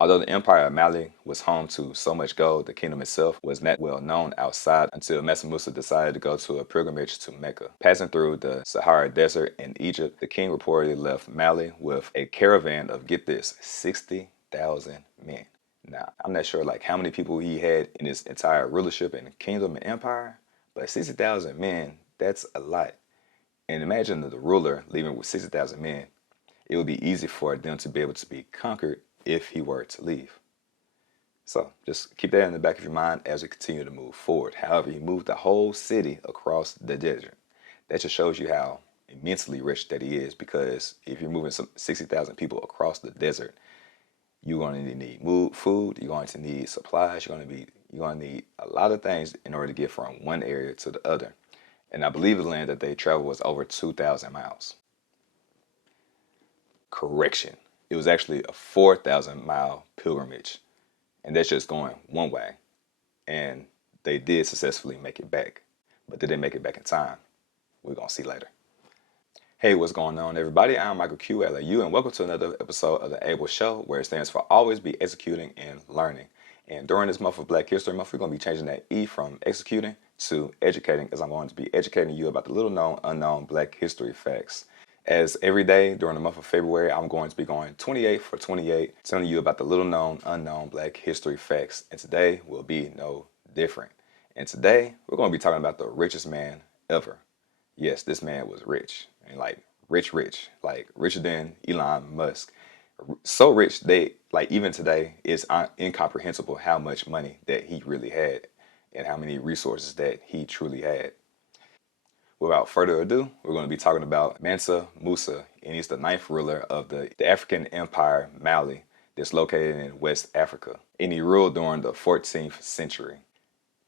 Although the empire of Mali was home to so much gold, the kingdom itself was not well known outside until Mansa Musa decided to go to a pilgrimage to Mecca. Passing through the Sahara Desert in Egypt, the king reportedly left Mali with a caravan of, get this, 60,000 men. Now, I'm not sure like how many people he had in his entire rulership and kingdom and empire, but 60,000 men, that's a lot. And imagine the ruler leaving with 60,000 men. It would be easy for them to be able to be conquered if he were to leave. So just keep that in the back of your mind as we continue to move forward. However, he moved the whole city across the desert. That just shows you how immensely rich that he is, because if you're moving some 60,000 people across the desert, you're going to need food, you're going to need supplies, you're going to need a lot of things in order to get from one area to the other. And I believe the land that they traveled was over 2,000 miles. Correction. It was actually a 4,000-mile pilgrimage, and that's just going one way. And they did successfully make it back, but did they make it back in time? We're going to see later. Hey, what's going on, everybody? I'm Michael Q, LAU, and welcome to another episode of The Able Show, where it stands for Always Be Executing and Learning. And during this month of Black History Month, we're going to be changing that E from executing to educating, as I'm going to be educating you about the little known, unknown Black history facts. As every day during the month of February, I'm going to be going 28 for 28, telling you about the little known, unknown Black history facts. And today will be no different. And today, we're going to be talking about the richest man ever. Yes, this man was rich. And like rich, like richer than Elon Musk. So rich, even today, it's incomprehensible how much money that he really had and how many resources that he truly had. Without further ado, we're going to be talking about Mansa Musa, and he's the ninth ruler of the African empire Mali that's located in West Africa, and he ruled during the 14th century.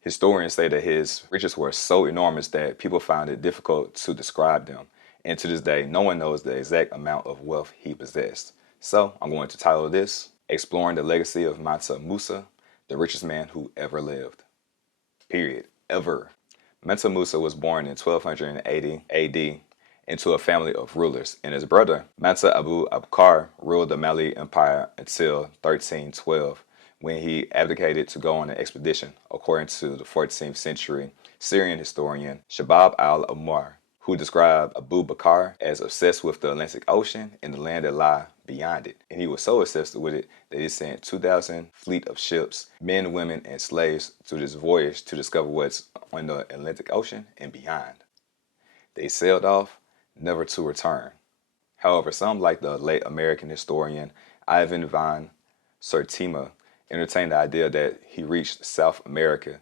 Historians say that his riches were so enormous that people found it difficult to describe them, and to this day, no one knows the exact amount of wealth he possessed. So I'm going to title this, Exploring the Legacy of Mansa Musa, the richest man who ever lived. Period. Ever. Mansa Musa was born in 1280 AD into a family of rulers, and his brother, Mansa Abu Bakr, ruled the Mali Empire until 1312, when he abdicated to go on an expedition, according to the 14th century Syrian historian Shabab al-Umar, who described Abu Bakr as obsessed with the Atlantic Ocean and the land that lie beyond it. And he was so obsessed with it that he sent 2,000 fleet of ships, men, women, and slaves to this voyage to discover what's on the Atlantic Ocean and beyond. They sailed off, never to return. However, some, like the late American historian Ivan van Sertima, entertained the idea that he reached South America,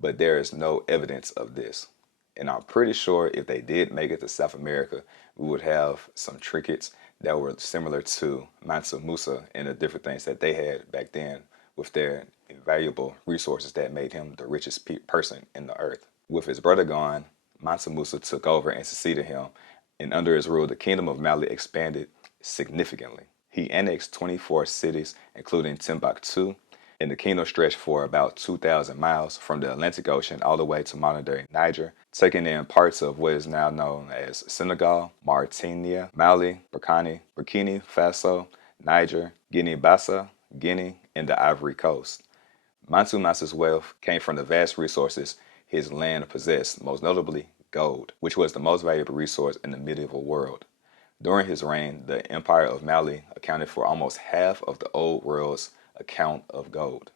but there is no evidence of this. And I'm pretty sure if they did make it to South America, we would have some trinkets that were similar to Mansa Musa and the different things that they had back then with their invaluable resources that made him the richest person in the earth. With his brother gone, Mansa Musa took over and succeeded him, and under his rule, the kingdom of Mali expanded significantly. He annexed 24 cities, including Timbuktu, and the kingdom stretched for about 2,000 miles from the Atlantic Ocean all the way to modern-day Niger, taking in parts of what is now known as Senegal, Mauritania, Mali, Burkina Faso, Niger, Guinea-Bissau, Guinea, and the Ivory Coast. Mansa Musa's wealth came from the vast resources his land possessed, most notably gold, which was the most valuable resource in the medieval world. During his reign, the Empire of Mali accounted for almost half of the old world's account of gold.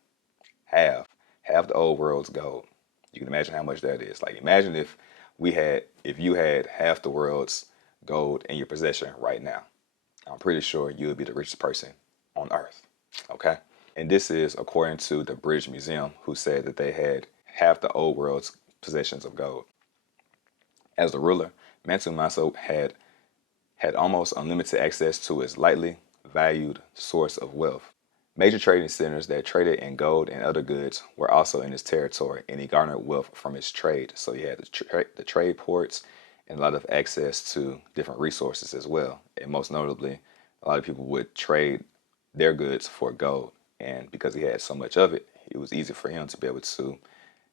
Half the old world's gold. You can imagine how much that is. Like, imagine if you had half the world's gold in your possession right now. I'm pretty sure you would be the richest person on earth. Okay? And this is according to the British Museum, who said that they had half the old world's possessions of gold. As the ruler, Mansa Musa had almost unlimited access to his lightly valued source of wealth. Major trading centers that traded in gold and other goods were also in his territory, and he garnered wealth from his trade. So he had the trade ports and a lot of access to different resources as well. And most notably, a lot of people would trade their goods for gold. And because he had so much of it, it was easy for him to be able to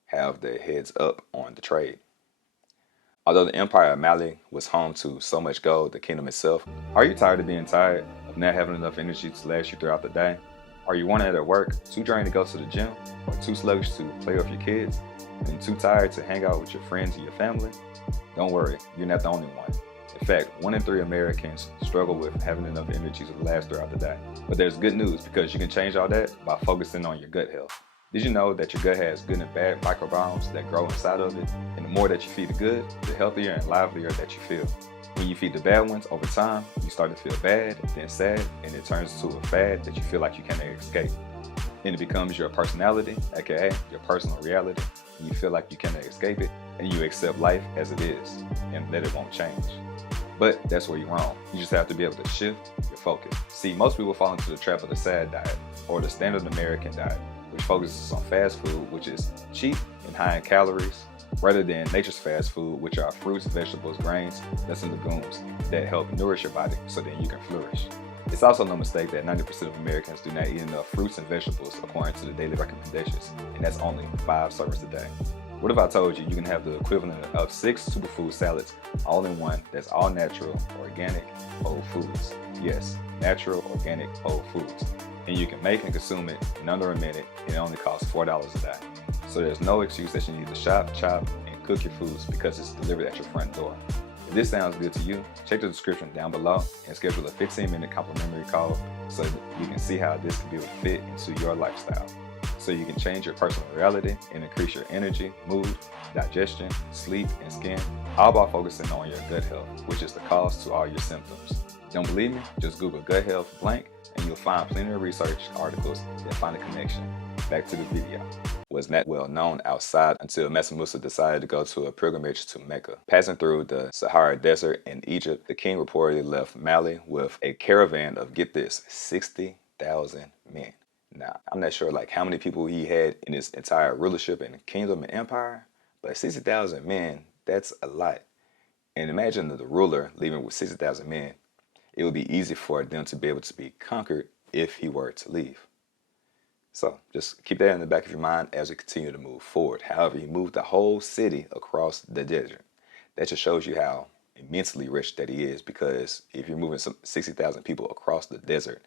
have the heads up on the trade. Although the empire of Mali was home to so much gold, the kingdom itself, are you tired of being tired, of not having enough energy to last you throughout the day? Are you one at work, too drained to go to the gym, or too sluggish to play with your kids, and too tired to hang out with your friends and your family? Don't worry, you're not the only one. In fact, 1 in 3 Americans struggle with having enough energy to last throughout the day. But there's good news because you can change all that by focusing on your gut health. Did you know that your gut has good and bad microbiomes that grow inside of it? And the more that you feed the good, the healthier and livelier that you feel. When you feed the bad ones, over time, you start to feel bad, then sad, and it turns into a fad that you feel like you can't escape. And it becomes your personality, aka your personal reality, and you feel like you cannot escape it, and you accept life as it is, and that it won't change. But that's where you're wrong. You just have to be able to shift your focus. See, most people fall into the trap of the SAD diet, or the standard American diet, which focuses on fast food, which is cheap and high in calories, rather than nature's fast food, which are fruits, vegetables, grains, nuts, and legumes that help nourish your body so that you can flourish. It's also no mistake that 90% of Americans do not eat enough fruits and vegetables according to the daily recommendations, and that's only 5 servings a day. What if I told you you can have the equivalent of 6 superfood salads all in one that's all natural, organic, whole foods? Yes, natural, organic, whole foods. And you can make and consume it in under a minute, and it only costs $4 a day. So there's no excuse that you need to shop, chop, and cook your foods because it's delivered at your front door. If this sounds good to you, check the description down below and schedule a 15-minute complimentary call so that you can see how this can be able to fit into your lifestyle. So you can change your personal reality and increase your energy, mood, digestion, sleep, and skin, all by focusing on your gut health, which is the cause to all your symptoms. Don't believe me? Just Google gut health blank and you'll find plenty of research articles that find a connection. Back to the video. Was not well known outside until Mansa Musa decided to go to a pilgrimage to Mecca. Passing through the Sahara Desert in Egypt, the king reportedly left Mali with a caravan of, get this, 60,000 men. Now, I'm not sure how many people he had in his entire rulership and kingdom and empire, but 60,000 men, that's a lot. And imagine the ruler leaving with 60,000 men. It would be easy for them to be able to be conquered if he were to leave. So just keep that in the back of your mind as we continue to move forward. However, he moved the whole city across the desert. That just shows you how immensely rich that he is, because if you're moving 60,000 people across the desert,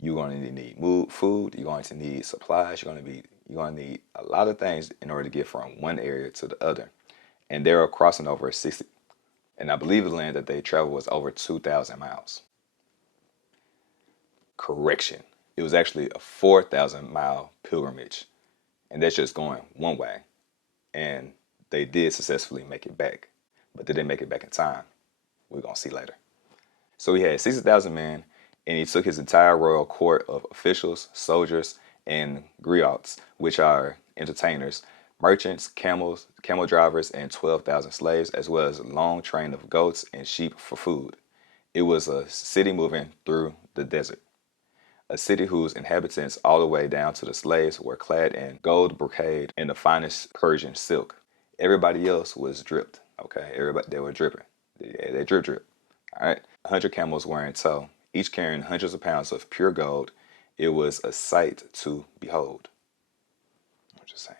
you're going to need food, you're going to need supplies, you're going to need a lot of things in order to get from one area to the other. And they're crossing over 60, and I believe the land that they traveled was over 2,000 miles. Correction. It was actually a 4,000-mile pilgrimage, and that's just going one way. And they did successfully make it back, but did they make it back in time? We're going to see later. So he had 60,000 men, and he took his entire royal court of officials, soldiers, and griots, which are entertainers, merchants, camel drivers, and 12,000 slaves, as well as a long train of goats and sheep for food. It was a city moving through the desert. A city whose inhabitants, all the way down to the slaves, were clad in gold brocade and the finest Persian silk. Everybody else was dripped, okay? They were dripping. They drip. All right? 100 camels were in tow, each carrying hundreds of pounds of pure gold. It was a sight to behold. I'm just saying,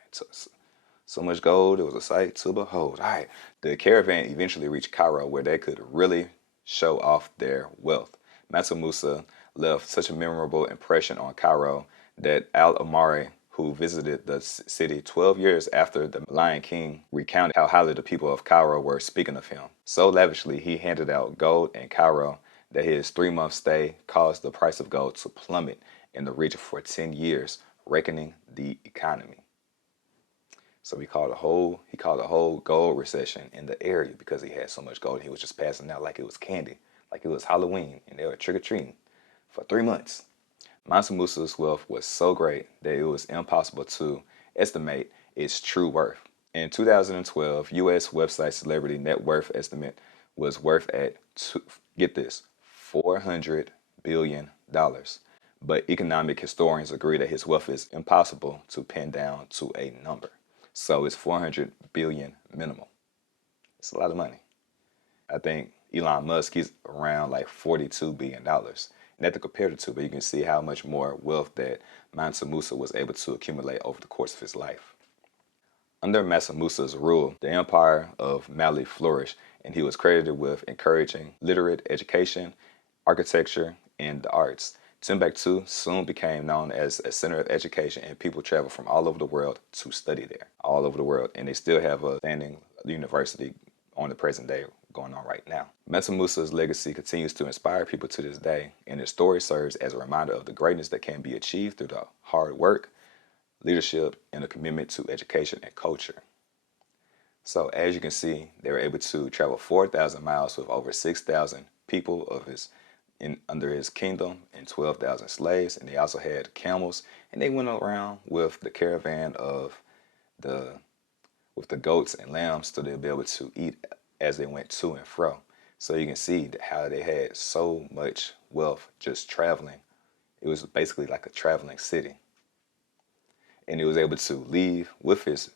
so much gold, it was a sight to behold. All right, the caravan eventually reached Cairo, where they could really show off their wealth. Mansa Musa left such a memorable impression on Cairo that Al-Amari, who visited the city 12 years after the Lion King, recounted how highly the people of Cairo were speaking of him. So lavishly, he handed out gold in Cairo that his 3-month stay caused the price of gold to plummet in the region for 10 years, wrecking the economy. So he called a whole gold recession in the area because he had so much gold. He was just passing out like it was candy, like it was Halloween, and they were trick-or-treating for 3 months. Mansa Musa's wealth was so great that it was impossible to estimate its true worth. In 2012, U.S. website Celebrity Net Worth estimate was worth at, get this, $400 billion. But economic historians agree that his wealth is impossible to pin down to a number. So it's 400 billion minimal. It's a lot of money. I think Elon Musk, he's around $42 billion. Not to compare the two, but you can see how much more wealth that Mansa Musa was able to accumulate over the course of his life. Under Mansa Musa's rule, the empire of Mali flourished, and he was credited with encouraging literate education, architecture, and the arts Timbuktu soon became known as a center of education, and people travel from all over the world to study there, all over the world. And they still have a standing university on the present day going on right now. Mansa Musa's legacy continues to inspire people to this day, and his story serves as a reminder of the greatness that can be achieved through the hard work, leadership, and a commitment to education and culture. So as you can see, they were able to travel 4,000 miles with over 6,000 people under his kingdom and 12,000 slaves. And they also had camels, and they went around with the caravan with the goats and lambs, so they'll be able to eat as they went to and fro. So you can see how they had so much wealth just traveling. It was basically like a traveling city. And he was able to leave with his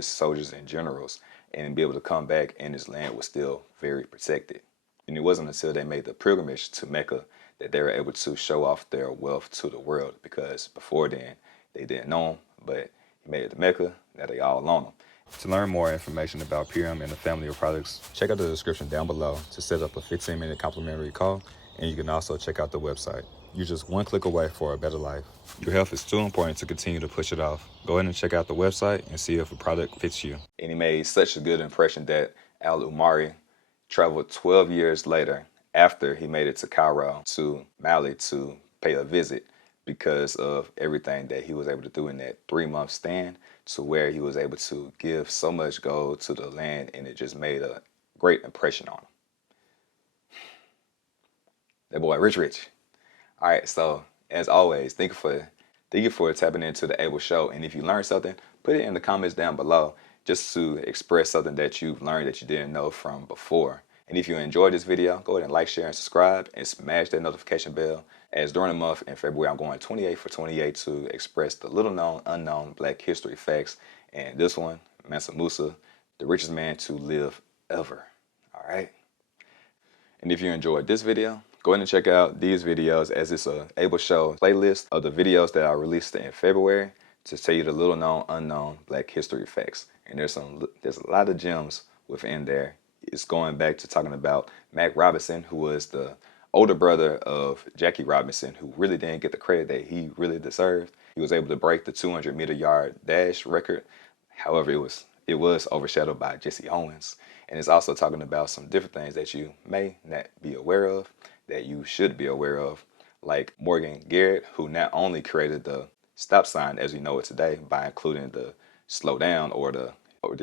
soldiers and generals and be able to come back, and his land was still very protected. And it wasn't until they made the pilgrimage to Mecca that they were able to show off their wealth to the world, because before then they didn't know him, but he made it to Mecca, now they all on him. To learn more information about Purium and the family of products, check out the description down below to set up a 15-minute complimentary call, and you can also check out the website. You're just one click away for a better life. Your health is too important to continue to push it off. Go ahead and check out the website and see if a product fits you. And he made such a good impression that Al-Umari traveled 12 years later, after he made it to Cairo, to Mali to pay a visit, because of everything that he was able to do in that 3-month stand, to where he was able to give so much gold to the land, and it just made a great impression on him. That boy, rich. All right, so as always, thank you for tapping into the Able Show. And if you learned something, put it in the comments down below, just to express something that you've learned that you didn't know from before. And if you enjoyed this video, go ahead and like, share, and subscribe, and smash that notification bell, as during the month in February, I'm going 28 for 28 to express the little known, unknown Black history facts. And this one, Mansa Musa, the richest man to live ever. All right. And if you enjoyed this video, go ahead and check out these videos, as it's a Able Show playlist of the videos that I released in February to tell you the little known, unknown Black history facts. And there's a lot of gems within there. It's going back to talking about Mac Robinson, who was the older brother of Jackie Robinson, who really didn't get the credit that he really deserved. He was able to break the 200-meter yard dash record. However, it was overshadowed by Jesse Owens. And it's also talking about some different things that you may not be aware of, that you should be aware of, like Morgan Garrett, who not only created the stop sign as we know it today by including the slow down or the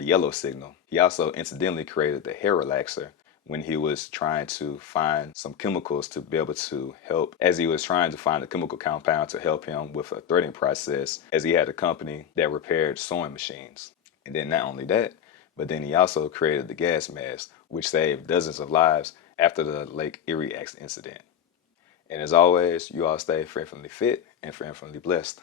yellow signal, he also incidentally created the hair relaxer when he was trying to find some chemicals to be able to help, as he was trying to find a chemical compound to help him with a threading process, as he had a company that repaired sewing machines. And then not only that, but then he also created the gas mask, which saved dozens of lives after the Lake Erie incident. And as always, you all stay infinitely fit and infinitely blessed.